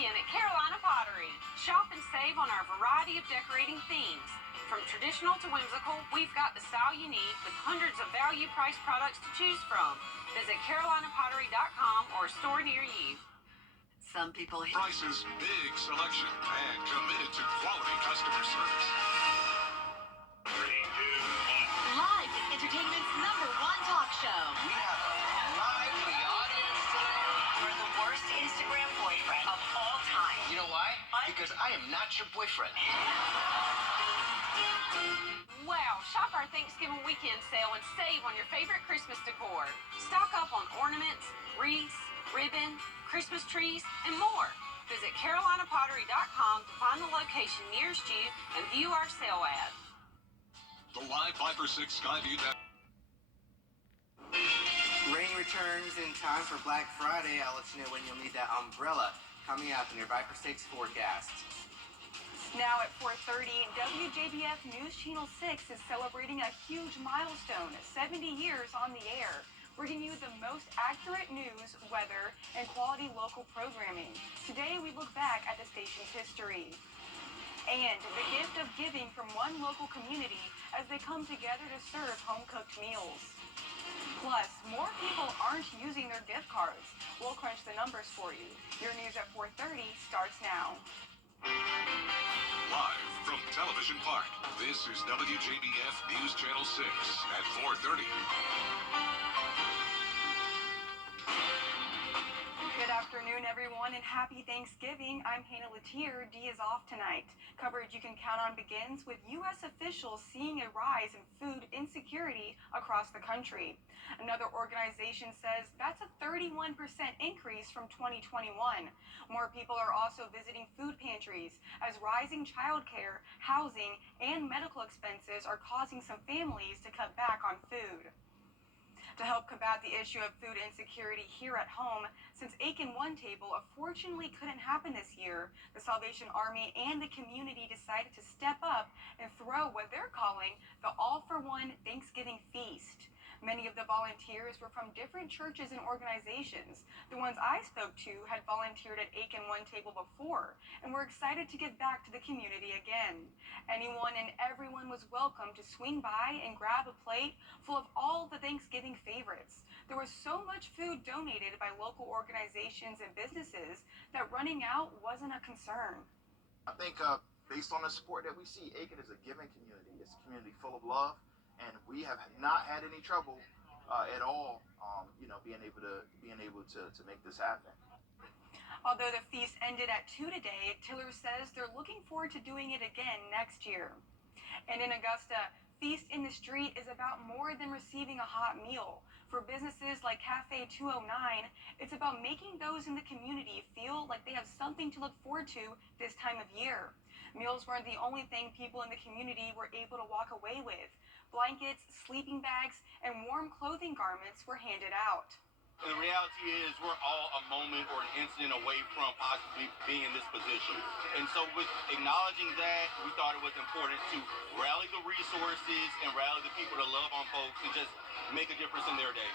again at Carolina Pottery. Shop and save on our variety of decorating themes. From traditional to whimsical, we've got the style you need with hundreds of value-priced products to choose from. Visit carolinapottery.com or a store near you. Some people... Prices, big selection, and committed to quality customer service. 3, 2, 1. Live is entertainment's #1 talk show. We have a lively audience today. You're the worst Instagram boyfriend of all time. You know why? Because I am not your boyfriend. Wow, shop our Thanksgiving weekend sale and save on your favorite Christmas decor. Stock up on ornaments, wreaths, ribbon, Christmas trees, and more. Visit carolinapottery.com to find the location nearest you and view our sale ad. The live 5 for 6 Skyview. Rain returns in time for Black Friday. I'll let you know when you'll need that umbrella coming up in your 5 for 6 forecast. Now at 4:30, WJBF News Channel 6 is celebrating a huge milestone, 70 years on the air, bringing you the most accurate news, weather, and quality local programming. Today, we look back at the station's history. And the gift of giving from one local community as they come together to serve home-cooked meals. Plus, more people aren't using their gift cards. We'll crunch the numbers for you. Your news at 4:30 starts now. Live from Television Park, this is WJBF News Channel 6 at 4:30. Good afternoon, everyone, and happy Thanksgiving. I'm Hannah Latier. D is off tonight. Coverage you can count on begins with U.S. officials seeing a rise in food insecurity across the country. Another organization says that's a 31% increase from 2021. More people are also visiting food pantries as rising childcare, housing, and medical expenses are causing some families to cut back on food. To help combat the issue of food insecurity here at home, since Aiken One Table unfortunately couldn't happen this year, the Salvation Army and the community decided to step up and throw what they're calling the All-for-One Thanksgiving Feast. Many of the volunteers were from different churches and organizations. The ones I spoke to had volunteered at Aiken One Table before and were excited to give back to the community again. Anyone and everyone was welcome to swing by and grab a plate full of all the Thanksgiving favorites. There was so much food donated by local organizations and businesses that running out wasn't a concern. I think based on the support that we see, Aiken is a giving community. It's a community full of love. And we have not had any trouble at all, being able to make this happen. Although the feast ended at 2 today, Tiller says they're looking forward to doing it again next year. And in Augusta, Feast in the Street is about more than receiving a hot meal. For businesses like Cafe 209, it's about making those in the community feel like they have something to look forward to this time of year. Meals weren't the only thing people in the community were able to walk away with. Blankets, sleeping bags, and warm clothing garments were handed out. The reality is we're all a moment or an incident away from possibly being in this position. And so with acknowledging that, we thought it was important to rally the resources and rally the people to love on folks and just make a difference in their day.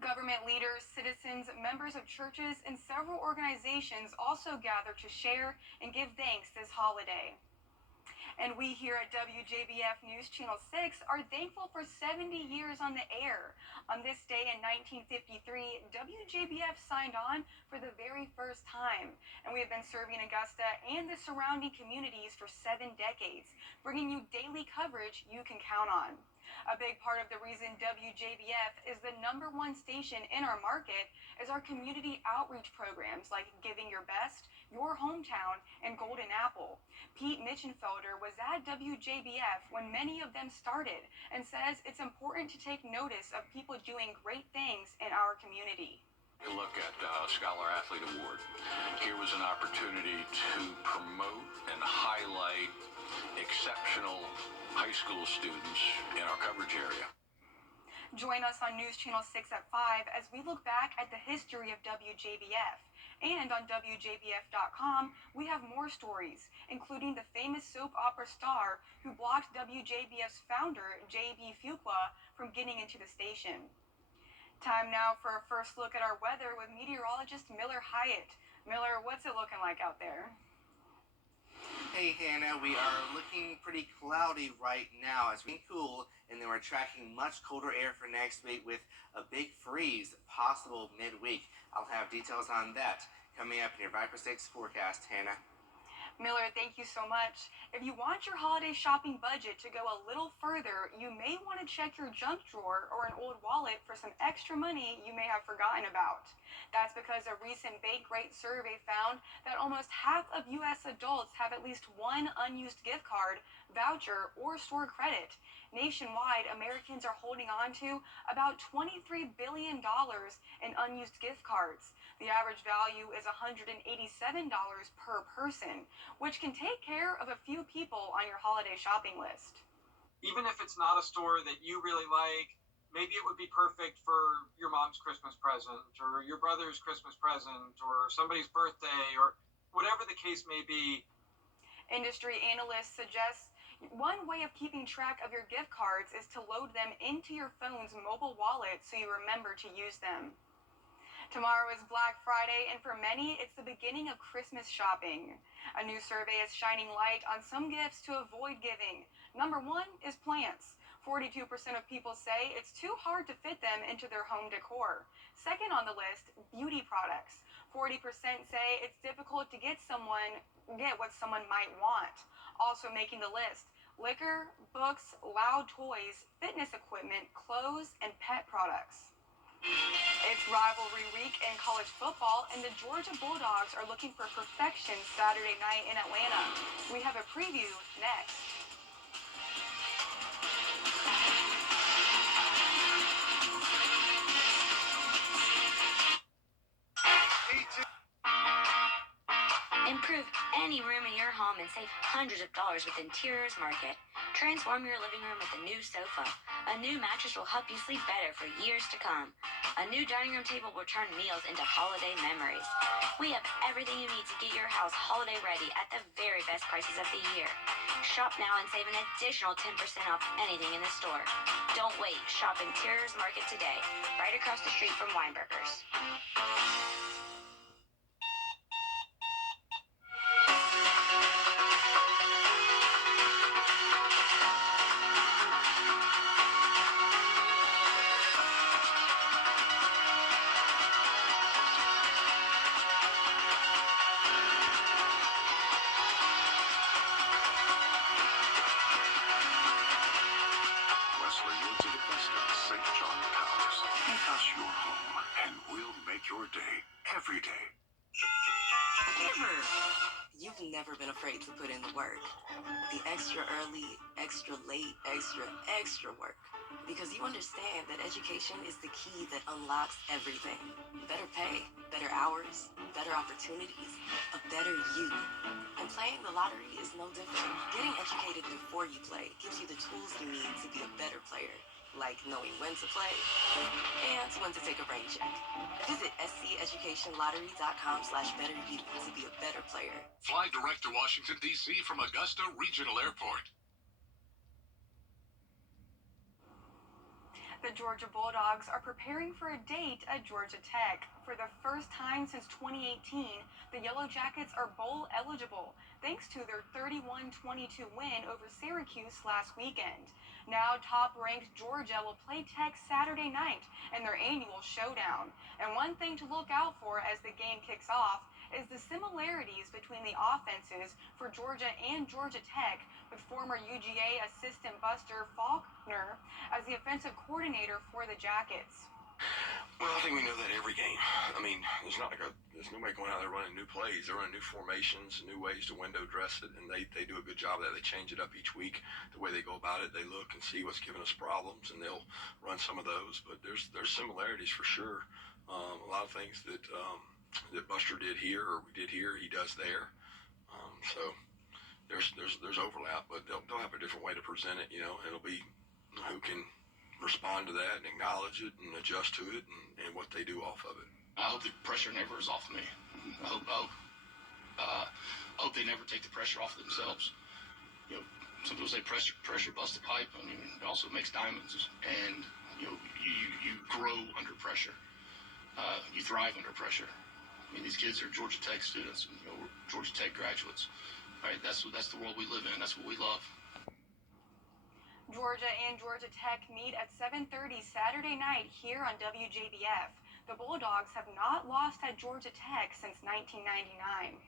Government leaders, citizens, members of churches, and several organizations also gathered to share and give thanks this holiday. And we here at WJBF News Channel 6 are thankful for 70 years on the air. On this day in 1953, WJBF signed on for the very first time. And we have been serving Augusta and the surrounding communities for 7 decades, bringing you daily coverage you can count on. A big part of the reason WJBF is the #1 station in our market is our community outreach programs like Giving Your Best, Your Hometown, and Golden Apple. Pete Mitchenfelder was at WJBF when many of them started and says it's important to take notice of people doing great things in our community. You look at Scholar Athlete Award. Here was an opportunity to promote and highlight exceptional high school students in our coverage area. Join us on News Channel 6 at 5 as we look back at the history of WJBF. And on WJBF.com, we have more stories, including the famous soap opera star who blocked WJBF's founder, J.B. Fuqua, from getting into the station. Time now for a first look at our weather with meteorologist Miller Hyatt. Miller, what's it looking like out there? Hey Hannah, we are looking pretty cloudy right now as we cool, and then we're tracking much colder air for next week with a big freeze possible midweek. I'll have details on that coming up in your Viper 6 forecast, Hannah. Miller, thank you so much. If you want your holiday shopping budget to go a little further, you may want to check your junk drawer or an old wallet for some extra money you may have forgotten about. That's because a recent Bankrate survey found that almost half of U.S. adults have at least one unused gift card, voucher, or store credit. Nationwide, Americans are holding on to about $23 billion in unused gift cards. The average value is $187 per person, which can take care of a few people on your holiday shopping list. Even if it's not a store that you really like, maybe it would be perfect for your mom's Christmas present or your brother's Christmas present or somebody's birthday or whatever the case may be. Industry analysts suggest one way of keeping track of your gift cards is to load them into your phone's mobile wallet so you remember to use them. Tomorrow is Black Friday, and for many, it's the beginning of Christmas shopping. A new survey is shining light on some gifts to avoid giving. Number one is plants. 42% of people say it's too hard to fit them into their home decor. Second on the list, beauty products. 40% say it's difficult to get what someone might want. Also making the list, liquor, books, loud toys, fitness equipment, clothes, and pet products. It's rivalry week in college football, and the Georgia Bulldogs are looking for perfection Saturday night in Atlanta. We have a preview next. Improve any room in your home and save hundreds of dollars with Interiors Market. Transform your living room with a new sofa. A new mattress will help you sleep better for years to come. A new dining room table will turn meals into holiday memories. We have everything you need to get your house holiday ready at the very best prices of the year. Shop now and save an additional 10% off anything in the store. Don't wait. Shop Interiors Market today, right across the street from Weinberger's. Every day. You've never been afraid to put in the work. The extra early, extra late, extra work. Because you understand that education is the key that unlocks everything. Better pay, better hours, better opportunities, a better you. And playing the lottery is no different. Getting educated before you play gives you the tools you need to be a better player. Like knowing when to play and when to take a rain check. Visit sceducationlottery.com/betteryou to be a better player. Fly direct to Washington, D.C. from Augusta Regional Airport. The Georgia Bulldogs are preparing for a date at Georgia Tech. For the first time since 2018, the Yellow Jackets are bowl eligible, thanks to their 31-22 win over Syracuse last weekend. Now top-ranked Georgia will play Tech Saturday night in their annual showdown. And one thing to look out for as the game kicks off is the similarities between the offenses for Georgia and Georgia Tech, with former UGA assistant Buster Faulkner as the offensive coordinator for the Jackets. Well, I think we know that every game. I mean, there's nobody going out there running new plays. They're running new formations, new ways to window dress it, and they do a good job of that. They change it up each week, the way they go about it. They look and see what's giving us problems, and they'll run some of those. But there's similarities for sure. A lot of things that Buster did here or we did here, he does there. So there's overlap, but they'll have a different way to present it. It'll be who can respond to that and acknowledge it and adjust to it and what they do off of it. I hope the pressure never is off me. I hope they never take the pressure off themselves. Some people say pressure busts a pipe. I mean, it also makes diamonds. And you grow under pressure. You thrive under pressure. I mean, these kids are Georgia Tech students, Georgia Tech graduates. All right, that's the world we live in. That's what we love. Georgia and Georgia Tech meet at 7:30 Saturday night here on WJBF. The Bulldogs have not lost at Georgia Tech since 1999.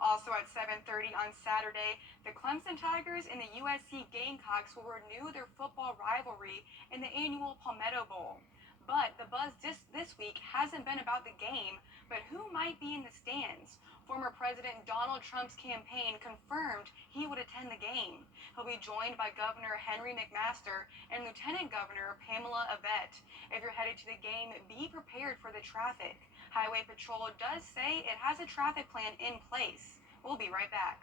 Also at 7:30 on Saturday, the Clemson Tigers and the USC Gamecocks will renew their football rivalry in the annual Palmetto Bowl. But the buzz this week hasn't been about the game, but who might be in the stands. Former President Donald Trump's campaign confirmed he would attend the game. He'll be joined by Governor Henry McMaster and Lieutenant Governor Pamela Abbott. If you're headed to the game, be prepared for the traffic. Highway Patrol does say it has a traffic plan in place. We'll be right back.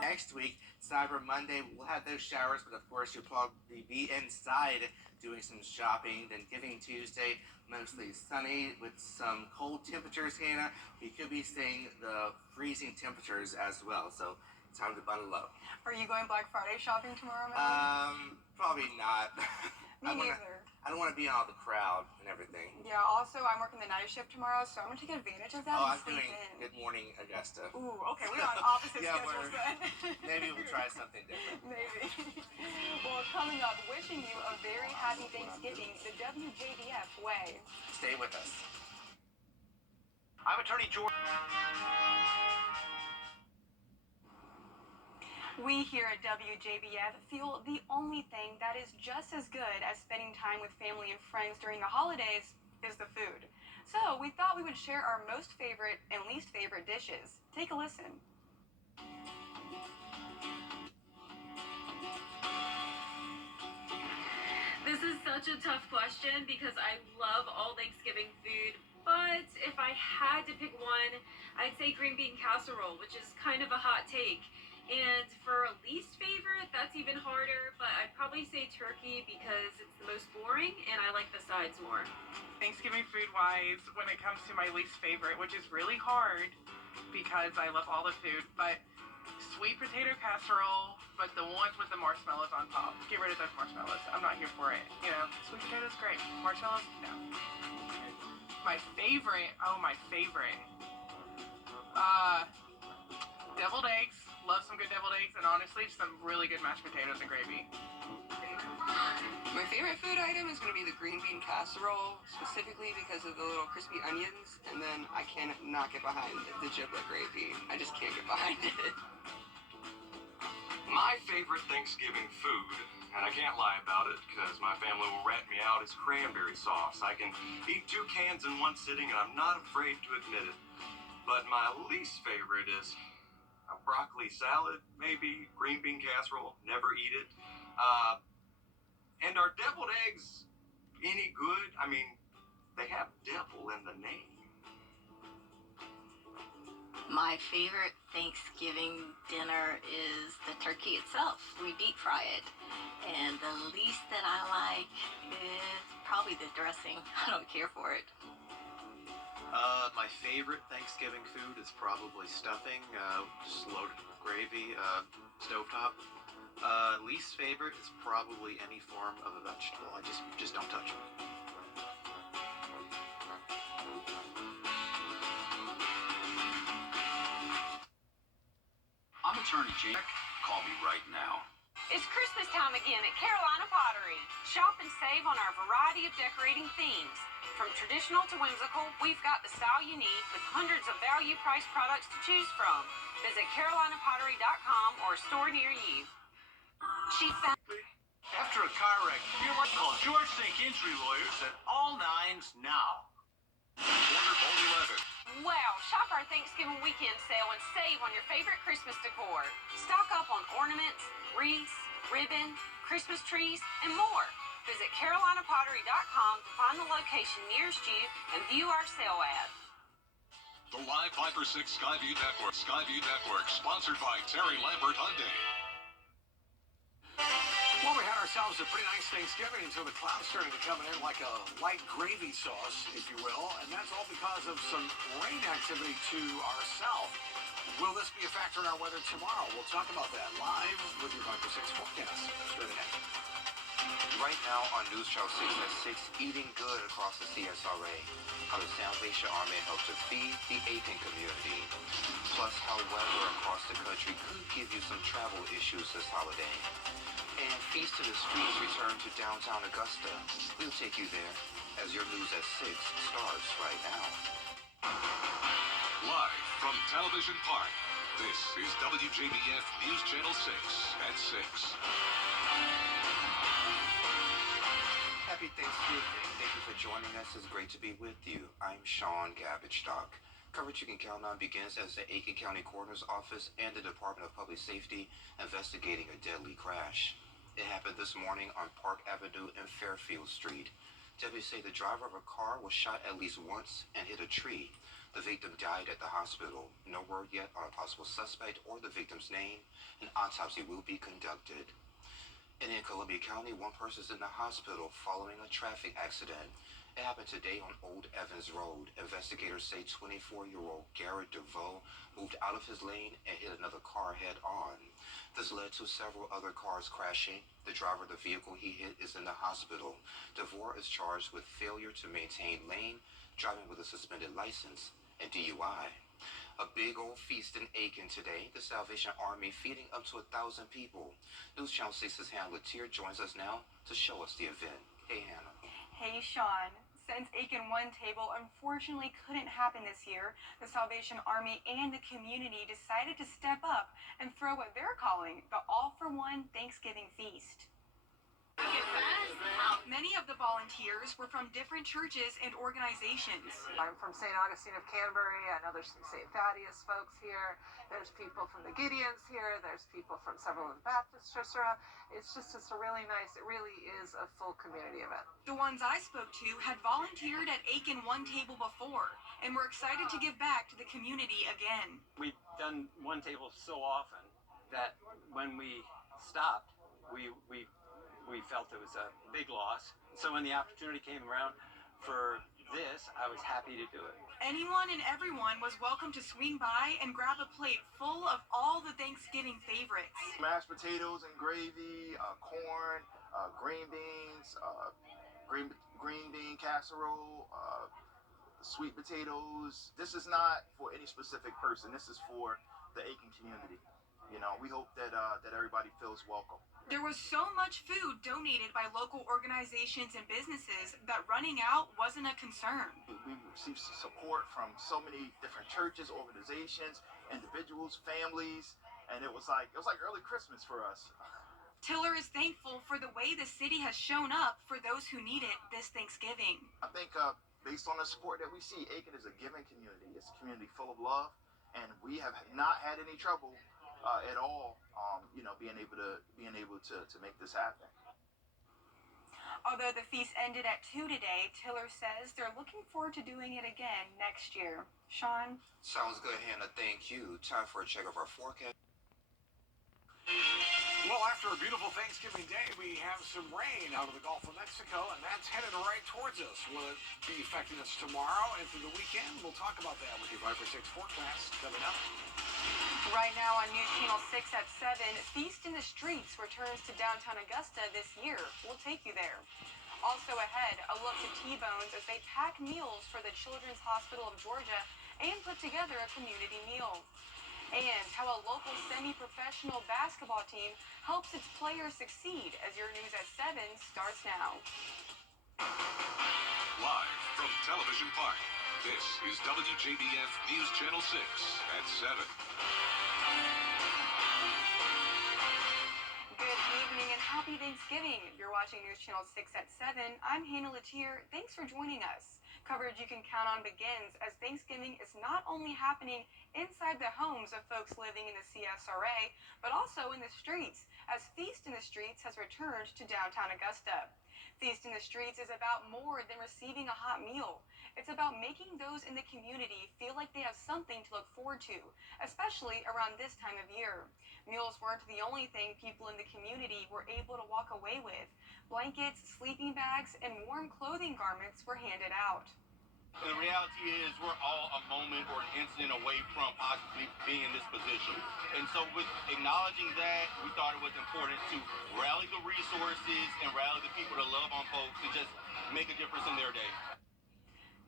Next week, Cyber Monday, we'll have those showers, but of course you'll probably be inside doing some shopping. Then Giving Tuesday, mostly sunny with some cold temperatures, Hannah. We could be seeing the freezing temperatures as well, so it's time to bundle up. Are you going Black Friday shopping tomorrow, Matt? Probably not. Me neither. I don't want to be in all the crowd and everything. Yeah, also, I'm working the night shift tomorrow, so I'm going to take advantage of that and I'm sleep doing in. Good Morning Augusta. Ooh, okay, we're on opposite Yeah, schedules then. Maybe we'll try something different. Maybe. Well, coming up, wishing you a very happy Thanksgiving the WJBF way. Stay with us. I'm Attorney George. We here at WJBF feel the only thing that is just as good as spending time with family and friends during the holidays is the food. So we thought we would share our most favorite and least favorite dishes. Take a listen. This is such a tough question because I love all Thanksgiving food, but if I had to pick one, I'd say green bean casserole, which is kind of a hot take. And for a least favorite, that's even harder, but I'd probably say turkey because it's the most boring and I like the sides more. Thanksgiving food-wise, when it comes to my least favorite, which is really hard because I love all the food, but sweet potato casserole, but the ones with the marshmallows on top. Get rid of those marshmallows. I'm not here for it. You know, sweet potatoes, great. Marshmallows, no. My favorite, deviled eggs. Love some good deviled eggs, and honestly, some really good mashed potatoes and gravy. My favorite food item is going to be the green bean casserole, specifically because of the little crispy onions, and then I cannot get behind the giblet gravy. I just can't get behind it. My favorite Thanksgiving food, and I can't lie about it because my family will rat me out, is cranberry sauce. I can eat 2 cans in one sitting, and I'm not afraid to admit it. But my least favorite is a broccoli salad, maybe green bean casserole, never eat it. And are deviled eggs any good? I mean, they have devil in the name. My favorite Thanksgiving dinner is the turkey itself. We deep fry it. And the least that I like is probably the dressing. I don't care for it. My favorite Thanksgiving food is probably stuffing, just loaded with gravy, stovetop. Least favorite is probably any form of a vegetable. I just don't touch them. I'm Attorney Jack. Call me right now. It's Christmas time again at Carolina Pottery. Shop and save on our variety of decorating themes. From traditional to whimsical, we've got the style you need with hundreds of value-priced products to choose from. Visit carolinapottery.com or a store near you. She found... After a car wreck, you're like call George Sink Injury Lawyers at all nines now. Order Bold 11. Wow, shop our Thanksgiving weekend sale and save on your favorite Christmas decor. Stock up on ornaments, wreaths, ribbon, Christmas trees, and more. Visit carolinapottery.com to find the location nearest you and view our sale ad. The Live 5 for 6 Skyview Network. Skyview Network, sponsored by Terry Lambert Hyundai. Well, we had ourselves a pretty nice Thanksgiving until the clouds started to come in like a light gravy sauce, if you will, and that's all because of some rain activity to our south. Will this be a factor in our weather tomorrow? We'll talk about that live with your 5 for 6 forecast straight ahead. Right now on News Channel 6 at 6, Eating Good across the CSRA. How the Salvation Army helped to feed the Aiken community. Plus how weather across the country could give you some travel issues this holiday. And Feast in the Streets return to downtown Augusta. We'll take you there as your News at 6 starts right now. Live from Television Park, this is WJBF News Channel 6 at 6. Happy Thanksgiving. Thank you for joining us. It's great to be with you. I'm Sean Gabbage-Stock. Coverage you can count on begins as the Aiken County Coroner's Office and the Department of Public Safety investigating a deadly crash. It happened this morning on Park Avenue and Fairfield Street. Deputies say the driver of a car was shot at least once and hit a tree. The victim died at the hospital. No word yet on a possible suspect or the victim's name. An autopsy will be conducted. And in Columbia County, one person is in the hospital following a traffic accident. It happened today on Old Evans Road. Investigators say 24-year-old Garrett DeVoe moved out of his lane and hit another car head-on. This led to several other cars crashing. The driver of the vehicle he hit is in the hospital. DeVoe is charged with failure to maintain lane, driving with a suspended license, and DUI. A big old feast in Aiken today. The Salvation Army feeding up to 1,000 people. News Channel 6's Hannah Latier joins us now to show us the event. Hey, Hannah. Hey, Sean. Since Aiken One Table unfortunately couldn't happen this year, the Salvation Army and the community decided to step up and throw what they're calling the All-for-One Thanksgiving Feast. Many of the volunteers were from different churches and organizations. I'm from St. Augustine of Canterbury. I know there's some St. Thaddeus folks here. There's people from the Gideons here. There's people from several of the Baptist churches around. It's a really nice, it really is a full community event. The ones I spoke to had volunteered at Aiken One Table before and were excited to give back to the community again. We've done One Table so often that when we stopped, we felt it was a big loss. So when the opportunity came around for this, I was happy to do it. Anyone and everyone was welcome to swing by and grab a plate full of all the Thanksgiving favorites. Mashed potatoes and gravy, corn, green beans, green bean casserole, sweet potatoes. This is not for any specific person. This is for the Aiken community. You know, we hope that everybody feels welcome. There was so much food donated by local organizations and businesses that running out wasn't a concern. We received support from so many different churches, organizations, individuals, families, and it was like early Christmas for us. Tiller is thankful for the way the city has shown up for those who need it this Thanksgiving. I think based on the support that we see, Aiken is a giving community. It's a community full of love, and we have not had any trouble at all, being able to make this happen. Although the feast ended at 2 today, Tiller says they're looking forward to doing it again next year. Sean? Sounds good, Hannah. Thank you. Time for a check of our forecast. Well, after a beautiful Thanksgiving day, we have some rain out of the Gulf of Mexico, and that's headed right towards us. Will it be affecting us tomorrow and through the weekend? We'll talk about that with your 5 for 6 forecast coming up. Right now on News Channel 6 at 7, Feast in the Streets returns to downtown Augusta this year. We'll take you there. Also ahead, a look to T-Bones as they pack meals for the Children's Hospital of Georgia and put together a community meal. And how a local semi-professional basketball team helps its players succeed as your News at 7 starts now. Live from Television Park, this is WJBF News Channel 6 at 7. Good evening and happy Thanksgiving. You're watching News Channel 6 at 7. I'm Hannah Latier. Thanks for joining us. Coverage you can count on begins as Thanksgiving is not only happening inside the homes of folks living in the CSRA, but also in the streets, as Feast in the Streets has returned to downtown Augusta. Feast in the Streets is about more than receiving a hot meal. It's about making those in the community feel like they have something to look forward to, especially around this time of year. Meals weren't the only thing people in the community were able to walk away with. Blankets, sleeping bags, and warm clothing garments were handed out. And the reality is we're all a moment or an incident away from possibly being in this position. And so with acknowledging that, we thought it was important to rally the resources and rally the people to love on folks to just make a difference in their day.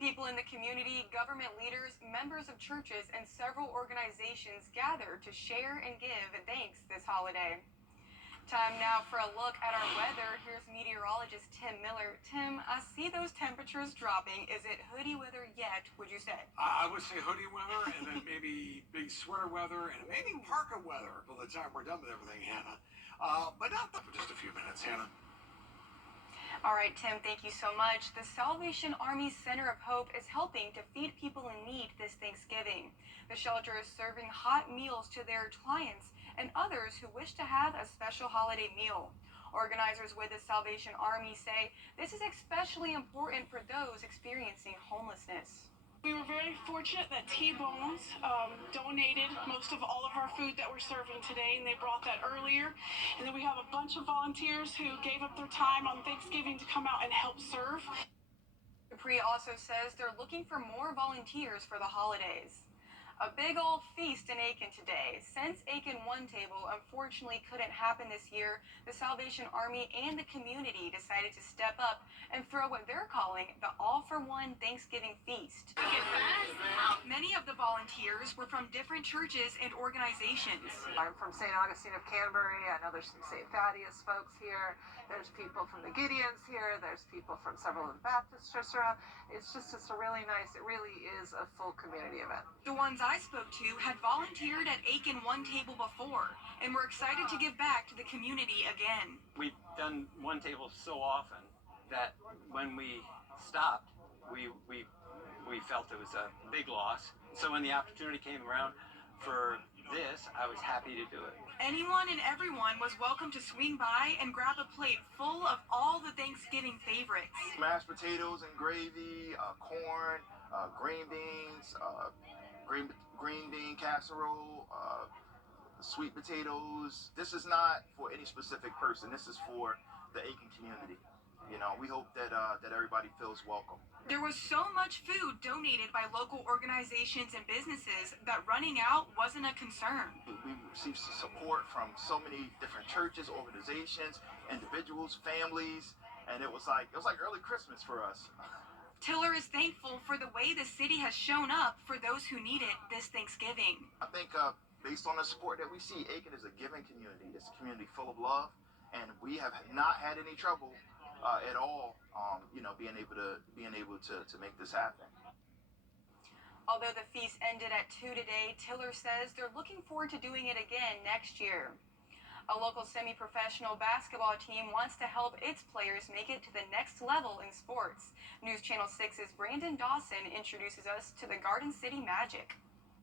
People in the community, government leaders, members of churches, and several organizations gathered to share and give thanks this holiday. Time now for a look at our weather. Here's meteorologist Tim Miller. Tim, I see those temperatures dropping. Is it hoodie weather yet, would you say? I would say hoodie weather, and then maybe big sweater weather, and maybe parka weather by the time we're done with everything, Hannah. But not for just a few minutes, Hannah. All right, Tim, thank you so much. The Salvation Army Center of Hope is helping to feed people in need this Thanksgiving. The shelter is serving hot meals to their clients and others who wish to have a special holiday meal. Organizers with the Salvation Army say this is especially important for those experiencing homelessness. We were very fortunate that T-Bones donated most of all of our food that we're serving today, and they brought that earlier. And then we have a bunch of volunteers who gave up their time on Thanksgiving to come out and help serve. Dupree also says they're looking for more volunteers for the holidays. A big old feast in Aiken today. Since Aiken One Table unfortunately couldn't happen this year, the Salvation Army and the community decided to step up and throw what they're calling the all-for-one Thanksgiving feast. Many of the volunteers were from different churches and organizations. I'm from St. Augustine of Canterbury. I know there's some St. Thaddeus folks here. There's people from the Gideons here. There's people from several of the Baptist churches. It's a really nice, it really is a full community event. The ones I spoke to had volunteered at Aiken One Table before and were excited to give back to the community again. We've done One Table so often that when we stopped, we felt it was a big loss. So when the opportunity came around for this, I was happy to do it. Anyone and everyone was welcome to swing by and grab a plate full of all the Thanksgiving favorites. Mashed potatoes and gravy, corn, green beans, green bean casserole, sweet potatoes. This is not for any specific person. This is for the Aiken community. You know, we hope that that everybody feels welcome. There was so much food donated by local organizations and businesses that running out wasn't a concern. We received support from so many different churches, organizations, individuals, families, and it was like early Christmas for us. Tiller is thankful for the way the city has shown up for those who need it this Thanksgiving. I think based on the support that we see, Aiken is a giving community. It's a community full of love, and we have not had any trouble at all, being able to make this happen. Although the feast ended at 2 today, Tiller says they're looking forward to doing it again next year. A local semi-professional basketball team wants to help its players make it to the next level in sports. News Channel 6's Brandon Dawson introduces us to the Garden City Magic.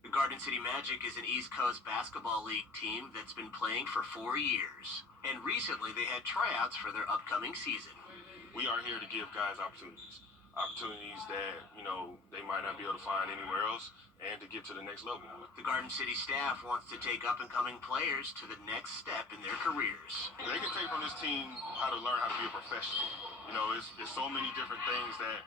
The Garden City Magic is an East Coast Basketball League team that's been playing for 4 years. And recently they had tryouts for their upcoming season. We are here to give guys opportunities that, they might not be able to find anywhere else, and to get to the next level. The Garden City staff wants to take up-and-coming players to the next step in their careers. They can take from this team how to learn how to be a professional. It's so many different things that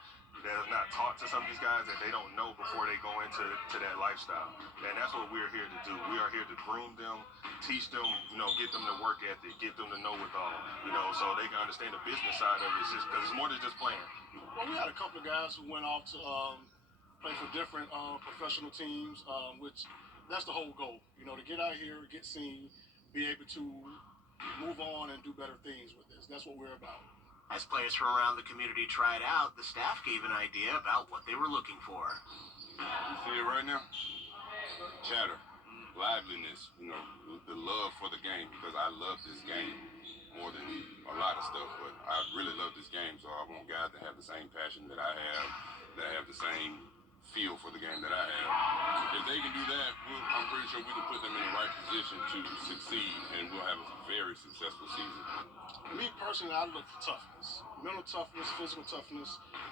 are not taught to some of these guys that they don't know before they go into that lifestyle. And that's what we're here to do. We are here to groom them, teach them, get them the work ethic, get them to know it all, so they can understand the business side of it, because it's more than just playing. Well, we had a couple of guys who went off to play for different professional teams, which that's the whole goal, to get out here, get seen, be able to move on and do better things with this. That's what we're about. As players from around the community tried out, the staff gave an idea about what they were looking for. You see it right now? Chatter, liveliness, the love for the game, because I love this game more than a lot of stuff, but I really love this game, so I want guys to have the same passion that I have, that have the same feel for the game that I have. If they can do that, I'm pretty sure we can put them in the right position to succeed, and we'll have a very successful season. Me personally, I look for toughness, mental toughness, physical toughness,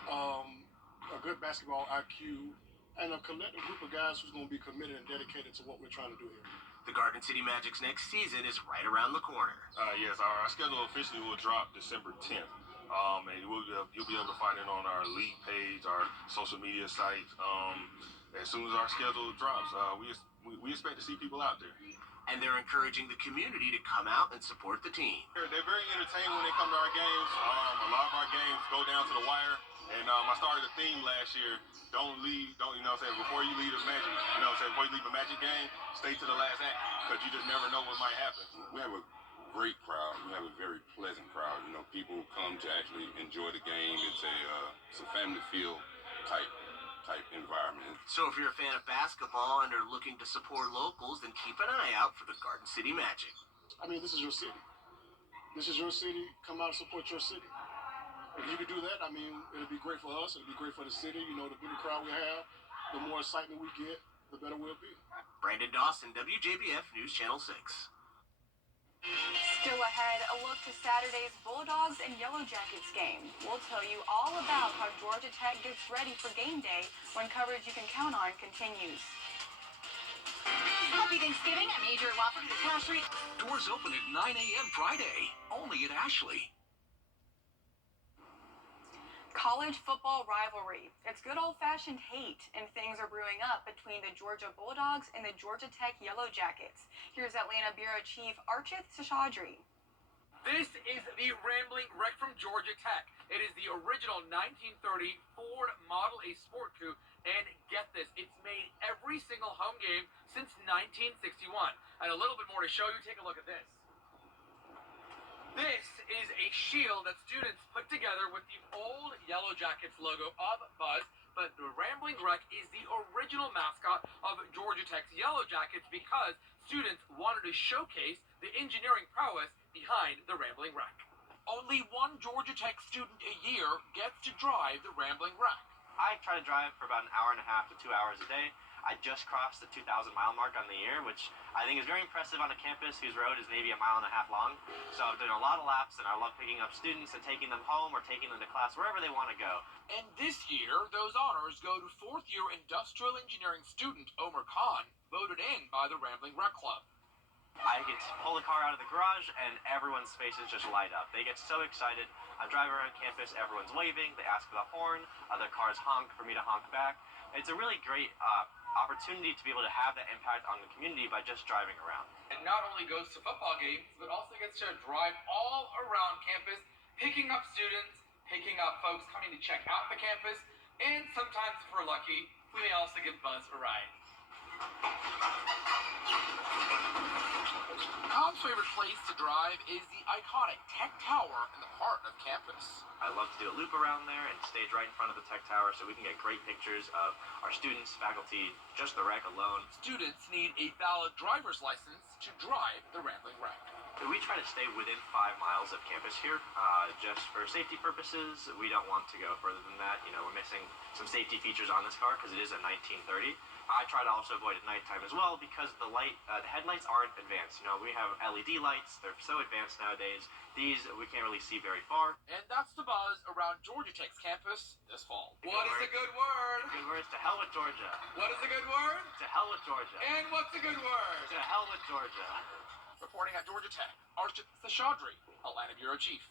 a good basketball IQ, and a collective group of guys who's going to be committed and dedicated to what we're trying to do here. The Garden City Magic's next season is right around the corner. Yes, our schedule officially will drop December 10th. And you'll be able to find it on our league page, our social media sites. As soon as our schedule drops, we expect to see people out there. And they're encouraging the community to come out and support the team. They're very entertained when they come to our games. A lot of our games go down to the wire. And I started a theme last year. Don't leave, before you leave a Magic, before you leave a Magic game, stay to the last act, because you just never know what might happen. We have a great crowd. We have a very pleasant crowd. People come to actually enjoy the game. It's a family feel type environment. So if you're a fan of basketball and are looking to support locals, then keep an eye out for the Garden City Magic. This is your city. This is your city. Come out and support your city. If you could do that, it'll be great for us. It'll be great for the city. The bigger crowd we have, the more excitement we get, the better we'll be. Brandon Dawson, WJBF News Channel 6. Still ahead, a look to Saturday's Bulldogs and Yellow Jackets game. We'll tell you all about how Georgia Tech gets ready for game day when coverage you can count on continues. Happy Thanksgiving. I'm Adrian Wofford with the Cash Street. Doors open at 9 a.m. Friday, only at Ashley. College football rivalry. It's good old-fashioned hate, and things are brewing up between the Georgia Bulldogs and the Georgia Tech Yellow Jackets. Here's Atlanta Bureau Chief Archith Seshadri. This is the Rambling Wreck from Georgia Tech. It is the original 1930 Ford Model A Sport Coupe, and get this, it's made every single home game since 1961. And a little bit more to show you. Take a look at this. This is a shield that students put together with the old Yellow Jackets logo of Buzz, but the Rambling Wreck is the original mascot of Georgia Tech's Yellow Jackets because students wanted to showcase the engineering prowess behind the Rambling Wreck. Only one Georgia Tech student a year gets to drive the Rambling Wreck. I try to drive for about an hour and a half to 2 hours a day. I just crossed the 2,000-mile mark on the year, which I think is very impressive on a campus whose road is maybe a mile and a half long. So I've done a lot of laps, and I love picking up students and taking them home or taking them to class, wherever they want to go. And this year, those honors go to fourth-year industrial engineering student Omer Khan, voted in by the Rambling Wreck Club. I get to pull the car out of the garage, and everyone's faces just light up. They get so excited. I'm driving around campus, everyone's waving, they ask for the horn, other cars honk for me to honk back. It's a really great opportunity to be able to have that impact on the community by just driving around. It not only goes to football games, but also gets to drive all around campus, picking up students, picking up folks coming to check out the campus, and sometimes if we're lucky, we may also give Buzz a ride. Tom's favorite place to drive is the iconic Tech Tower in the heart of campus. I love to do a loop around there and stage right in front of the Tech Tower so we can get great pictures of our students, faculty, just the wreck alone. Students need a valid driver's license to drive the Rambling Wreck. We try to stay within 5 miles of campus here, just for safety purposes. We don't want to go further than that. We're missing some safety features on this car because it is a 1930. I try to also avoid at nighttime as well because the headlights aren't advanced. We have LED lights. They're so advanced nowadays. These, we can't really see very far. And that's the buzz around Georgia Tech's campus this fall. What is a good word? The good word is to hell with Georgia. What is a good word? To hell with Georgia. And what's a good word? To hell with Georgia. Reporting at Georgia Tech, Archith Seshadri, Atlanta Bureau Chief.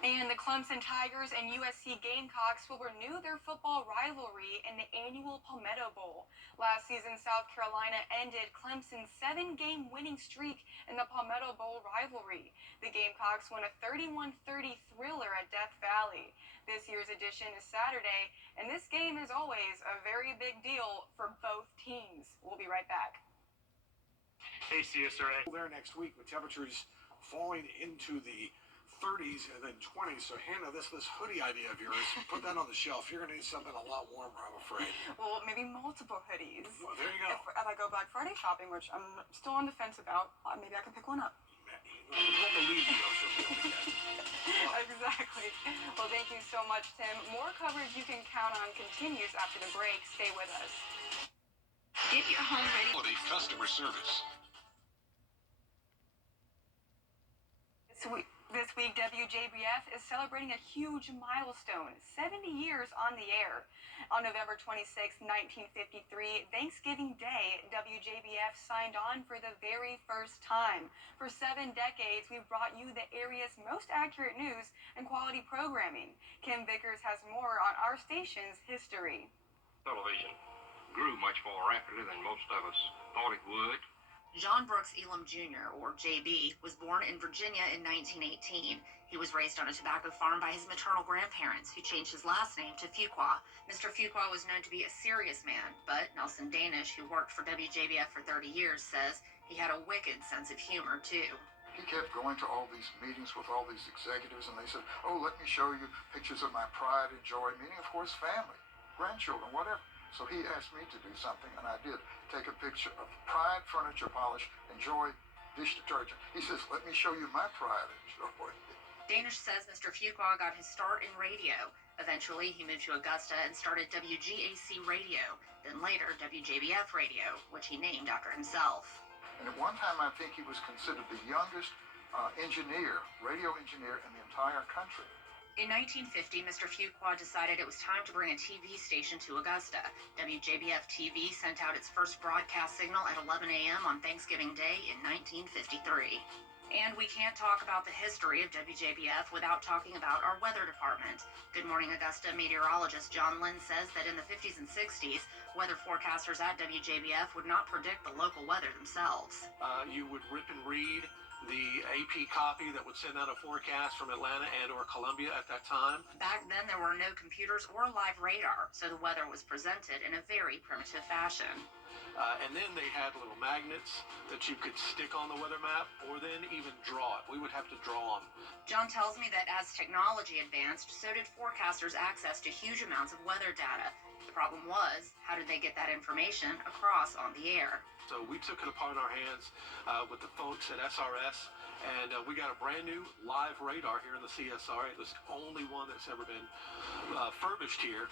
And the Clemson Tigers and USC Gamecocks will renew their football rivalry in the annual Palmetto Bowl. Last season, South Carolina ended Clemson's 7-game winning streak in the Palmetto Bowl rivalry. The Gamecocks won a 31-30 thriller at Death Valley. This year's edition is Saturday, and this game is always a very big deal for both teams. We'll be right back. Hey, CSRA. There next week with temperatures falling into the 30s and then 20s. So Hannah, this hoodie idea of yours, put that on the shelf. You're gonna need something a lot warmer, I'm afraid. Well, maybe multiple hoodies. Well, there you go. If I go Black Friday shopping, which I'm still on the fence about, maybe I can pick one up. We'll believe you, though, she'll be able to get. Exactly. Well, thank you so much, Tim. More coverage you can count on continues after the break. Stay with us. Get your home ready. Quality customer service. This week, WJBF is celebrating a huge milestone, 70 years on the air. On November 26, 1953, Thanksgiving Day, WJBF signed on for the very first time. For 7 decades, we've brought you the area's most accurate news and quality programming. Kim Vickers has more on our station's history. Television grew much more rapidly than most of us thought it would. John Brooks Elam Jr., or JB, was born in Virginia in 1918. He was raised on a tobacco farm by his maternal grandparents, who changed his last name to Fuqua. Mr. Fuqua was known to be a serious man, but Nelson Danish, who worked for WJBF for 30 years, says he had a wicked sense of humor, too. He kept going to all these meetings with all these executives, and they said, oh, let me show you pictures of my pride and joy, meaning, of course, family, grandchildren, whatever. So he asked me to do something, and I did. Take a picture of Pride furniture polish and Joy dish detergent. He says, let me show you my pride and joy. Danish says Mr. Fuqua got his start in radio. Eventually, he moved to Augusta and started WGAC Radio, then later WJBF Radio, which he named after himself. And at one time, I think he was considered the youngest radio engineer in the entire country. In 1950, Mr. Fuqua decided it was time to bring a TV station to Augusta. WJBF TV sent out its first broadcast signal at 11 a.m. on Thanksgiving Day in 1953. And we can't talk about the history of WJBF without talking about our weather department. Good Morning Augusta meteorologist John Lynn says that in the 50s and 60s, weather forecasters at WJBF would not predict the local weather themselves. You would rip and read the AP copy that would send out a forecast from Atlanta and or Columbia at that time. Back then, there were no computers or live radar, so the weather was presented in a very primitive fashion. And then they had little magnets that you could stick on the weather map or then even draw it. We would have to draw them. John tells me that as technology advanced, so did forecasters' access to huge amounts of weather data. The problem was, how did they get that information across on the air? So we took it upon our hands with the folks at SRS, and we got a brand new live radar here in the CSR. It was the only one that's ever been furbished here.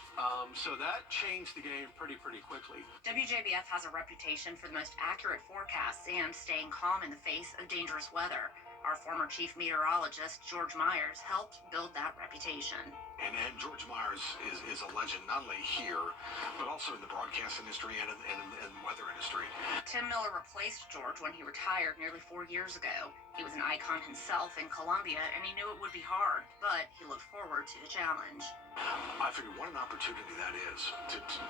So that changed the game pretty quickly. WJBF has a reputation for the most accurate forecasts and staying calm in the face of dangerous weather. Our former chief meteorologist, George Myers, helped build that reputation. And George Myers is a legend, not only here, but also in the broadcast industry and in the weather industry. Tim Miller replaced George when he retired nearly 4 years ago. He was an icon himself in Columbia, and he knew it would be hard, but he looked forward to the challenge. I figured what an opportunity that is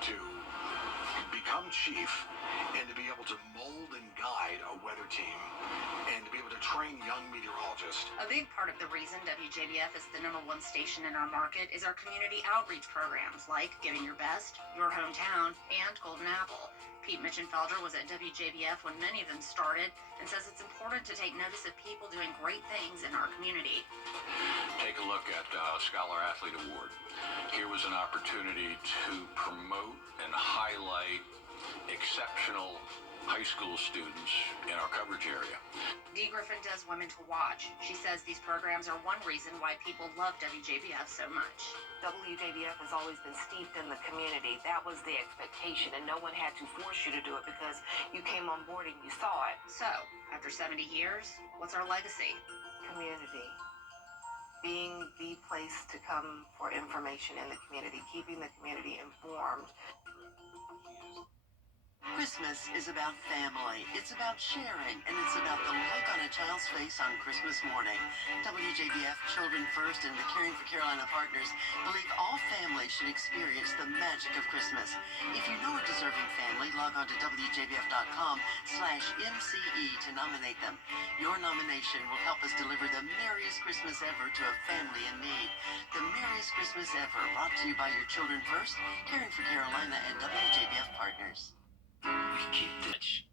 to become chief and to be able to mold and guide a weather team and to be able to train young meteorologists. A big part of the reason WJBF is the #1 station in our market is our community outreach programs like Giving Your Best, Your Hometown, and Golden Apple. Pete Mitchenfelder was at WJBF when many of them started and says it's important to take notice of people doing great things in our community. Take a look at Scholar Athlete Award. Here was an opportunity to promote and highlight exceptional high school students in our coverage area. Dee Griffin does Women to Watch. She says these programs are one reason why people love WJBF so much. WJBF has always been steeped in the community. That was the expectation, and no one had to force you to do it because you came on board and you saw it. So, after 70 years, what's our legacy? Community. Being the place to come for information in the community, keeping the community informed. Christmas is about family, it's about sharing, and it's about the look on a child's face on Christmas morning. WJBF Children First and the Caring for Carolina Partners believe all families should experience the magic of Christmas. If you know a deserving family, log on to WJBF.com/MCE to nominate them. Your nomination will help us deliver the merriest Christmas ever to a family in need. The merriest Christmas ever, brought to you by your Children First, Caring for Carolina, and WJBF Partners. We keep touch.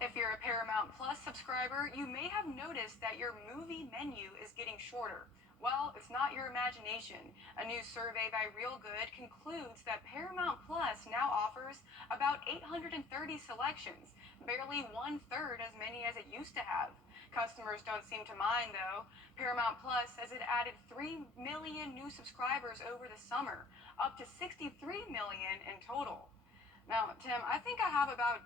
If you're a Paramount Plus subscriber, you may have noticed that your movie menu is getting shorter. Well, it's not your imagination. A new survey by Real Good concludes that Paramount Plus now offers about 830 selections, barely 1/3 as many as it used to have. Customers don't seem to mind, though. Paramount Plus says it added 3 million new subscribers over the summer, up to 63 million in total. Now, Tim, I think I have about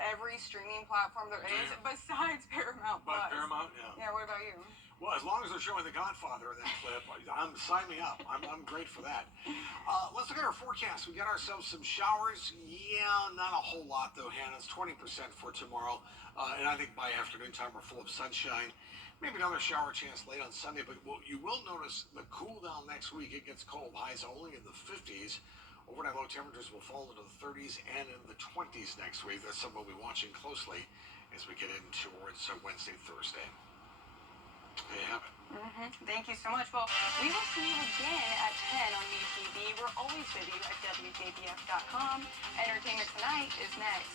every streaming platform there is, besides Paramount Plus. But Paramount, yeah. Yeah, what about you? Well, as long as they're showing The Godfather in that clip, sign me up. I'm great for that. Let's look at our forecast. We got ourselves some showers. Yeah, not a whole lot though, Hannah. It's 20% for tomorrow. And I think by afternoon time we're full of sunshine. Maybe another shower chance late on Sunday, but you will notice the cool down next week. It gets cold. Highs only in the 50s. Overnight low temperatures will fall into the 30s and in the 20s next week. That's something we'll be watching closely as we get in towards Wednesday, Thursday. There you have it. Thank you so much. Well, we will see you again at 10 on UTV. We're always with you at WJBF.com. Entertainment Tonight is next.